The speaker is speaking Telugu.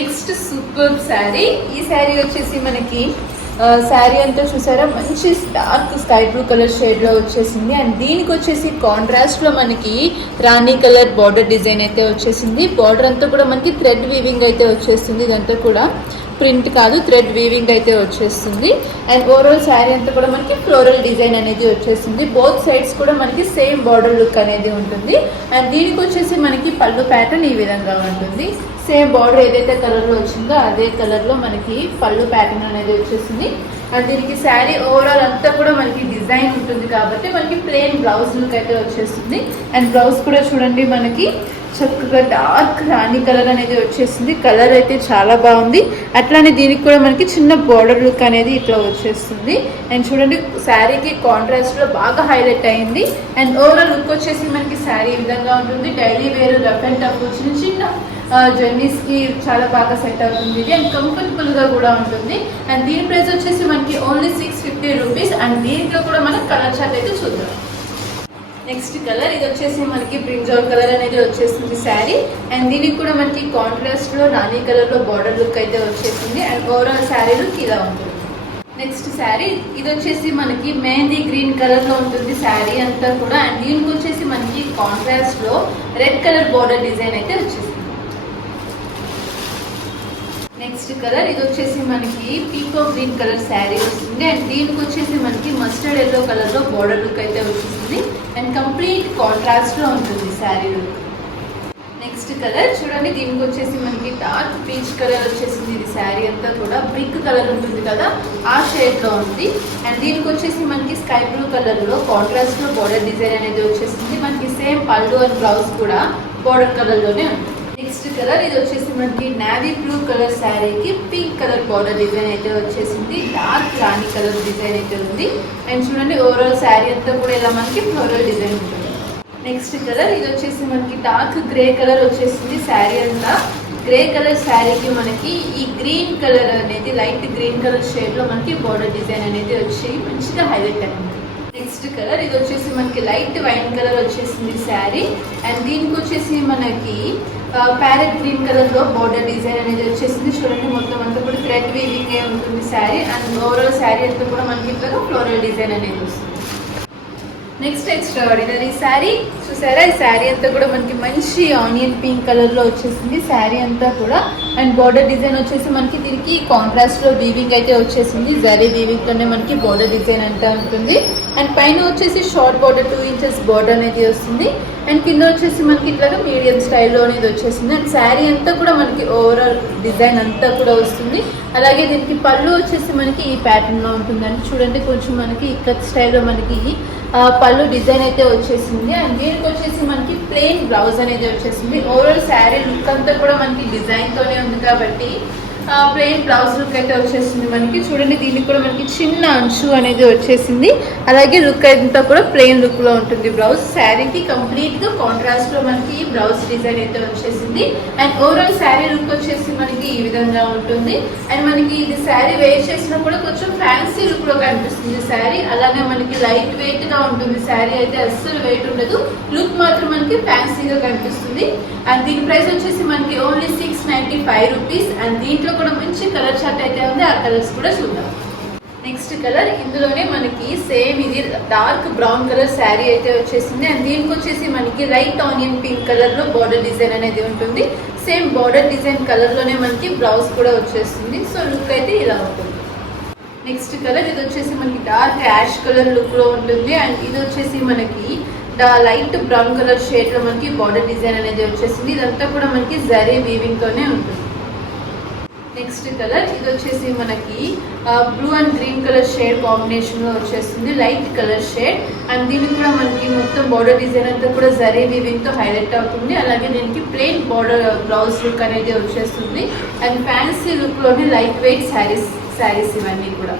Next super sari. ఈ శారీ వచ్చేసి మనకి శారీ అంతా చూసారా, మంచి dark sky blue colour shade లో వచ్చేసింది. అండ్ దీనికి వచ్చేసి కాంట్రాస్ట్ లో మనకి రాణి కలర్ బార్డర్ డిజైన్ అయితే వచ్చేసింది. బార్డర్ అంతా కూడా మనకి థ్రెడ్ వీవింగ్ అయితే వచ్చేస్తుంది. ఇదంతా కూడా ప్రింట్ కాదు, థ్రెడ్ వీవింగ్ అయితే వచ్చేస్తుంది. అండ్ ఓవరాల్ శారీ అంతా కూడా మనకి ఫ్లోరల్ డిజైన్ అనేది వచ్చేసింది. బోత్ సైడ్స్ కూడా మనకి సేమ్ బార్డర్ లుక్ అనేది ఉంటుంది. అండ్ దీనికి వచ్చేసి మనకి పళ్ళు ప్యాటర్న్ ఈ విధంగా ఉంటుంది. సేమ్ బార్డర్ ఏదైతే కలర్లో వచ్చిందో అదే కలర్లో మనకి పళ్ళు ప్యాటర్న్ అనేది వచ్చేసింది. అండ్ దీనికి శారీ ఓవరాల్ అంతా కూడా మనకి డిజైన్ ఉంటుంది కాబట్టి మనకి ప్లెయిన్ బ్లౌజ్ లుక్ అయితే వచ్చేస్తుంది. అండ్ బ్లౌజ్ కూడా చూడండి మనకి చక్కగా డార్క్ రాణి కలర్ అనేది వచ్చేసింది. కలర్ అయితే చాలా బాగుంది. అట్లానే దీనికి కూడా మనకి చిన్న బార్డర్ లుక్ అనేది ఇట్లా వచ్చేస్తుంది. అండ్ చూడండి శారీకి కాంట్రాస్ట్ లో బాగా హైలైట్ అయింది. అండ్ ఓవరాల్ లుక్ వచ్చేసి మనకి శారీ ఈ విధంగా ఉంటుంది. Daily wear, rough and tough చిన్న చిన్న జర్నీస్ కి చాలా బాగా సెట్ అవుతుంది ఇది. అండ్ కంఫర్టబుల్ గా కూడా ఉంటుంది. అండ్ దీని ప్రైస్ వచ్చేసి మనకి ఓన్లీ 650 రూపీస్. అండ్ దీంట్లో కూడా మనం కలర్ చార్ట్ అయితే చూద్దాం. నెక్స్ట్ కలర్ ఇది వచ్చేసి మనకి బ్రింజాల్ కలర్ అనేది వచ్చేసింది శారీ. అండ్ దీనికి కూడా మనకి కాంట్రాస్ట్ లో రాణి కలర్ లో బార్డర్ లుక్ అయితే వచ్చేసింది. అండ్ ఓవరాల్ శారీ లుక్ ఇలా ఉంటుంది. నెక్స్ట్ శారీ ఇది వచ్చేసి మనకి మెహందీ గ్రీన్ కలర్ లో ఉంటుంది శారీ అంతా కూడా. అండ్ దీనికి వచ్చేసి మనకి కాంట్రాస్ట్ లో రెడ్ కలర్ బార్డర్ డిజైన్ అయితే వచ్చేసింది. నెక్స్ట్ కలర్ ఇది వచ్చేసి మనకి పీకో గ్రీన్ కలర్ శారీ వస్తుంది. అండ్ దీనికి వచ్చేసి మనకి మస్టర్డ్ ఎల్లో కలర్ లో బార్డర్ లుక్ అయితే వచ్చేసింది. అండ్ కంప్లీట్ కాంట్రాస్ట్ లో ఉంటుంది శారీ లుక్. నెక్స్ట్ కలర్ చూడండి, దీనికి వచ్చేసి మనకి డార్క్ పీచ్ కలర్ వచ్చేసింది. ఇది శారీ అంతా కూడా బ్రిక్ కలర్ ఉంటుంది కదా, ఆ షేడ్ లో ఉంది. అండ్ దీనికి వచ్చేసి మనకి స్కై బ్లూ కలర్ లో కాంట్రాస్ట్ లో బార్డర్ డిజైన్ అనేది వచ్చేసింది. మనకి సేమ్ పళ్ళు అండ్ బ్లౌజ్ కూడా బార్డర్ కలర్ లోనే ఉంది. నెక్స్ట్ కలర్ ఇది వచ్చేసి మనకి నావీ బ్లూ కలర్ శారీకి పింక్ కలర్ బార్డర్ డిజైన్ అయితే వచ్చేసింది. డార్క్ రాణి కలర్ డిజైన్ అయితే ఉంది. అండ్ చూడండి ఓవరాల్ శారీ అంతా కూడా ఇలా మనకి ఫ్లోరల్ డిజైన్ ఉంటుంది. నెక్స్ట్ కలర్ ఇది వచ్చేసి మనకి డార్క్ గ్రే కలర్ వచ్చేసింది. శారీ అంతా గ్రే కలర్ శారీకి మనకి ఈ గ్రీన్ కలర్ అనేది లైట్ గ్రీన్ కలర్ షేడ్ లో మనకి బార్డర్ డిజైన్ అనేది వచ్చి మంచిగా హైలైట్ అయింది. నెక్స్ట్ కలర్ ఇది వచ్చేసి మనకి లైట్ వైన్ కలర్ వచ్చేసింది శారీ. అండ్ దీనికి వచ్చేసి మనకి ప్యారెట్ గ్రీన్ కలర్ లో బార్డర్ డిజైన్ అనేది వచ్చేసింది. చూడండి మొత్తం అంతా కూడా థ్రెడ్ వీవింగ్ ఉంటుంది శారీ. అండ్ ఓవరాల్ శారీ అంతా కూడా మనకి ఇట్లా ఫ్లోరల్ డిజైన్ అనేది వస్తుంది. నెక్స్ట్ ఎక్స్ట్రా ఆర్డినరీ శారీ చూసారా, ఈ శారీ అంతా కూడా మనకి మంచి ఆనియన్ పింక్ కలర్ లో వచ్చేసింది శారీ అంతా కూడా. అండ్ బార్డర్ డిజైన్ వచ్చేసి మనకి దీనికి కాంట్రాస్ట్ లో వీవింగ్ అయితే వచ్చేసింది. జరీ వీవింగ్ తోనే మనకి బార్డర్ డిజైన్ అంతా ఉంటుంది. అండ్ పైన వచ్చేసి షార్ట్ బార్డర్ 2 ఇంచెస్ బార్డర్ అనేది వస్తుంది. అండ్ కింద వచ్చేసి మనకి ఇట్లాగా మీడియం స్టైల్లో అనేది వచ్చేసింది. అండ్ శారీ అంతా కూడా మనకి ఓవరాల్ డిజైన్ అంతా కూడా వస్తుంది. అలాగే దీనికి పళ్ళు వచ్చేసి మనకి ఈ ప్యాటర్న్ లో ఉంటుందండి. చూడండి కొంచెం మనకి ఇక్కత్ స్టైల్లో మనకి పళ్ళు డిజైన్ అయితే వచ్చేసింది. అండ్ దీనికి వచ్చేసి మనకి ప్లెయిన్ బ్లౌజ్ అనేది వచ్చేసింది. ఓవరాల్ శారీ లుక్ అంతా కూడా మనకి డిజైన్ తోనే ఉంది కాబట్టి ప్లెయిన్ బ్లౌజ్ లుక్ అయితే వచ్చేసింది మనకి. చూడండి దీనికి కూడా మనకి చిన్న అంచు అనేది వచ్చేసింది. అలాగే లుక్ అంతా కూడా ప్లెయిన్ లుక్ లో ఉంటుంది. బ్లౌజ్ శారీకి కంప్లీట్ గా కాంట్రాస్ట్ లో మనకి బ్లౌజ్ డిజైన్ అయితే వచ్చేసింది. అండ్ ఓవరాల్ శారీ లుక్ వచ్చేసి మనకి ఈ విధంగా ఉంటుంది. అండ్ మనకి ఇది శారీ వేర్ చేసినా కూడా కొంచెం ఫ్యాన్సీ లుక్ లో కనిపిస్తుంది శారీ. అలాగే మనకి లైట్ వెయిట్ గా ఉంటుంది శారీ, అయితే అస్సలు వెయిట్ ఉండదు. లుక్ మాత్రం మనకి ఫ్యాన్సీగా కనిపిస్తుంది. అండ్ దీని ప్రైస్ వచ్చేసి మనకి ఓన్లీ 695 రూపీస్. అండ్ దీంట్లో కూడా మంచి కలర్ చార్ట్ అయితే ఉంది, ఆ కలర్స్ కూడా చూద్దాం. నెక్స్ట్ కలర్ ఇందులోనే మనకి సేమ్ ఇది డార్క్ బ్రౌన్ కలర్ శారీ అయితే వచ్చేసింది. అండ్ దీనికి వచ్చేసి మనకి లైట్ ఆనియన్ పింక్ కలర్ లో బార్డర్ డిజైన్ అనేది ఉంటుంది. సేమ్ బార్డర్ డిజైన్ కలర్ లోనే మనకి బ్లౌజ్ కూడా వచ్చేస్తుంది. సో లుక్ అయితే ఇలా ఉంటుంది. నెక్స్ట్ కలర్ ఇది వచ్చేసి మనకి డార్క్ యాష్ కలర్ లుక్ లో ఉంటుంది. అండ్ ఇది వచ్చేసి మనకి లైట్ బ్రౌన్ కలర్ షేడ్ లో మనకి బార్డర్ డిజైన్ అనేది వచ్చేసింది. ఇదంతా కూడా మనకి జరీ వీవింగ్ తోనే ఉంటుంది. నెక్స్ట్ కలర్ ఇది వచ్చేసి మనకి blue and green colour shade combination లో వచ్చేస్తుంది. Light colour shade. అండ్ దీనికి కూడా మనకి మొత్తం బార్డర్ డిజైన్ అంతా కూడా జరీ వీవింగ్ తో హైలైట్ అవుతుంది. అలాగే దీనికి ప్లెయిన్ బార్డర్ బ్లౌజ్ లుక్ అనేది వచ్చేస్తుంది. అండ్ ఫ్యాన్సీ లుక్ లోని లైట్ వెయిట్ శారీస్ ఇవన్నీ కూడా.